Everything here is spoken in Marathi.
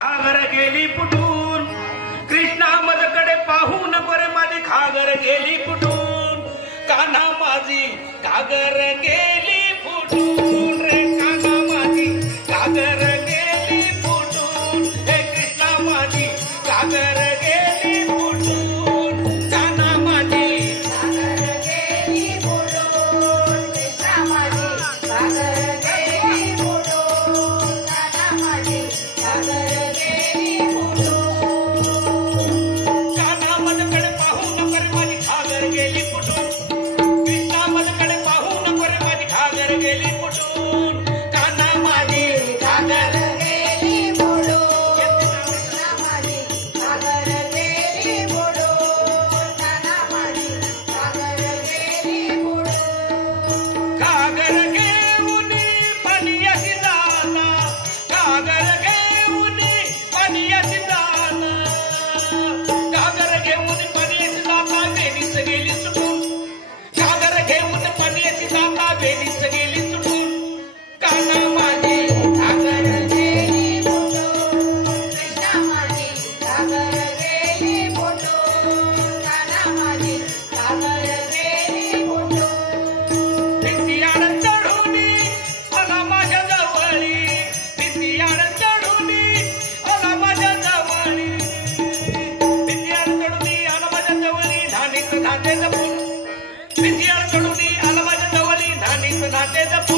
घागर गेली फुटून कृष्णा मजकडे पाहून बरे माझी घागर गेली फुटून कान्हा माझी घागर गेली फुटून रे कान्हा माझी घागर गेली फुटून हे कृष्णा माझी घागर गेली फुटून कान्हा माझी घागर गेली फुटून कृष्णा माझी घागर गेली फुटून कान्हा माझी घागर गेली फुटून कान्हा मजकडे पाहून बरे माझी घागर गेली फुटून कृष्णा मजकडे पाहून बरे माझी घागर गेली फुटून कान्हा माझी घागर गेली फुटून कृष्णा माझी घागर गेली फुटून कान्हा माझी घागर गेली फुटून घागर घेऊन पाण्याची दाना घागर घेऊन पाण्याची दाना घागर घेऊन पाण्याची दाना वेणीच गेली सुटून घागर घेऊन पाण्याची दाना वेणीच गेली सुटून कान्हा माझी घागर गेली फुटून कृष्णा माझी घागर गेली फुटून कान्हा माझी घागर गेली फुटून भिंतीयाड चढून आला माझ्या जवळी भिंतीयाड चढून आला माझ्या जवळी भिंतीयाड चढून आला माझ्या जवळी धानीत धाते जपून भिंतीयाड चढून आला माझ्या जवळी धानीत धाते जपून